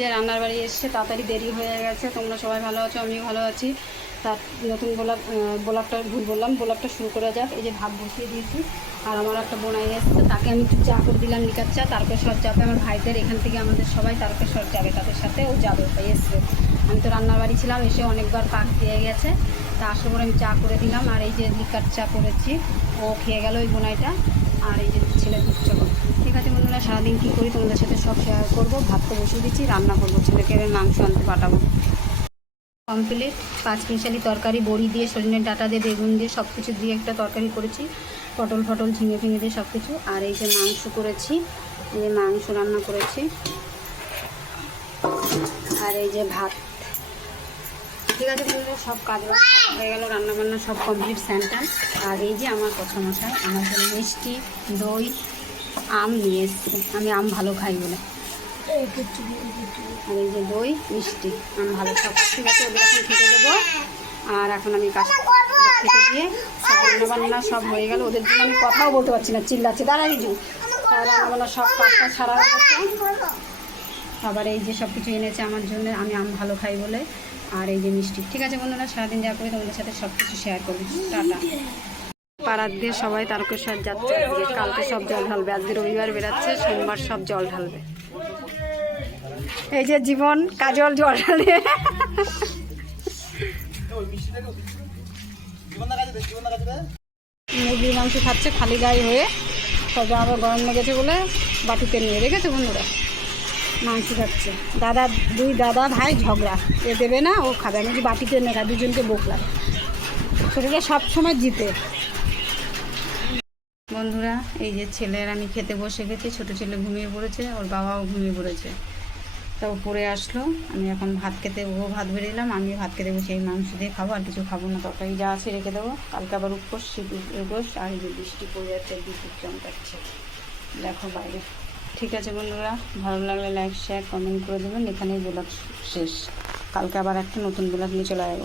যে রান্নার বাড়ি এসছে, তাড়াতাড়ি দেরি হয়ে গেছে, তোমরা সবাই ভালো আছো, আমিও ভালো আছি। তার নতুন গোলাপ গোলাপটা ভুল বললাম গোলাপটা শুরু করা যাক। এই যে ভাত বসিয়ে দিয়েছি, আর আমার একটা বোনাই এসছে, তাকে আমি একটু চা করে দিলাম লিকার চা। তারকেশ্বর যাবে আমার ভাইদের, এখান থেকে আমাদের সবাই তারকেশ্বর যাবে তাদের সাথে, ও যাবে তাই এসছে। আমি তো রান্নার বাড়ি ছিলাম, এসে অনেকবার পাক দিয়ে গেছে। তা আসলে করে আমি চা করে দিলাম, আর এই যে লিকার চা করেছি, ও খেয়ে গেল ওই বোনাইটা আর এই যে ছেলে দুধ করে। ঠিক আছে বন্ধুরা সারাদিন কী করি তোমাদের সাথে সব শেয়ার করব। ভাত তো বসিয়ে দিচ্ছি, রান্না করব, ছেলেকে মাংস আনতে পাঠাবো। কমপ্লিট পাঁচ মিশালি তরকারি, বড়ি দিয়ে, সজনের ডাটা দিয়ে, বেগুন দিয়ে সব কিছু দিয়ে একটা তরকারি করেছি। পটল ফটল ঝিঙে ফিঙে দিয়ে সব কিছু আর এই যে মাংস করেছি, এই যে মাংস রান্না করেছি। আর এই যে ভাত। ঠিক আছে বন্ধুরা, সব কাজ হয়ে গেল রান্না বান্না সব কমপ্লিট স্যান্টান আর এই যে আমার কথা মশাই, আমার মিষ্টি, দই আম নিয়ে এসছে। আমি আম ভালো খাই বলে। আর এই যে দই, মিষ্টি, আম ভালো সব ঠিক আছে ওদের এখন খেতে দেবো। আর এখন আমি খেতে দিয়ে সব রান্না বান্না সব হয়ে গেল। ওদের জন্য আমি কথাও বলতে পারছি না। চিল্লাচ্ছি, দাঁড়া কিছু রান্না বান্না সব কাজটা সারা আবার এই যে সব কিছু এনেছে আমার জন্য, আমি আম ভালো খাই বলে। আর এই যে মিষ্টি। ঠিক আছে বন্ধুরা, সারাদিন যা করি তোমাদের সাথে সব কিছু শেয়ার করবি। টাটা। পাড়ার দিয়ে সবাই তারকেশ্বর যাচ্ছে। কালকে সব জল ঢালবে, আজকে রবিবার বেরাচ্ছে, সোমবার সব জল ঢালবে। এই যে জীবন, কাজল জল ঢালে। মুরগির মাংস খাচ্ছে খালি গায়ে হয়ে। সব আবার গরম লেগেছে বলে বাটিতে নিয়ে রেখেছে বন্ধুরা? মাংস খাচ্ছে। দাদা, দুই দাদা ভাই ঝগড়া। এ দেবে না, ও খাবে আমি বাটিতে নেখা দুজনকে বকলাম। ছোটোটা সব সময় জিতে। বন্ধুরা, এই যে ছেলের আমি খেতে বসে গেছি, ছোটো ছেলে ঘুমিয়ে পড়েছে, ওর বাবাও ঘুমিয়ে পড়েছে। তা পড়ে আসলো, আমি এখন ভাত খেতে, ও ভাত বেড়ে দিলাম আমি ভাত খেতে বসে, এই মাংস দিয়ে খাব, আর কিছু খাব না, তরকারি যা আছে রেখে দেবো। কালকে আবার উপোস উপোস, আর এই যে বৃষ্টি পড়ে যাচ্ছে বিদ্যুৎ চমকাচ্ছে। দেখো বাইরে। ঠিক আছে বন্ধুরা, ভালো লাগলে লাইক শেয়ার কমেন্ট করে দেবেন। এখানেই ব্লগ শেষ। কালকে আবার একটা নতুন ব্লগ নিয়ে চলে আসব।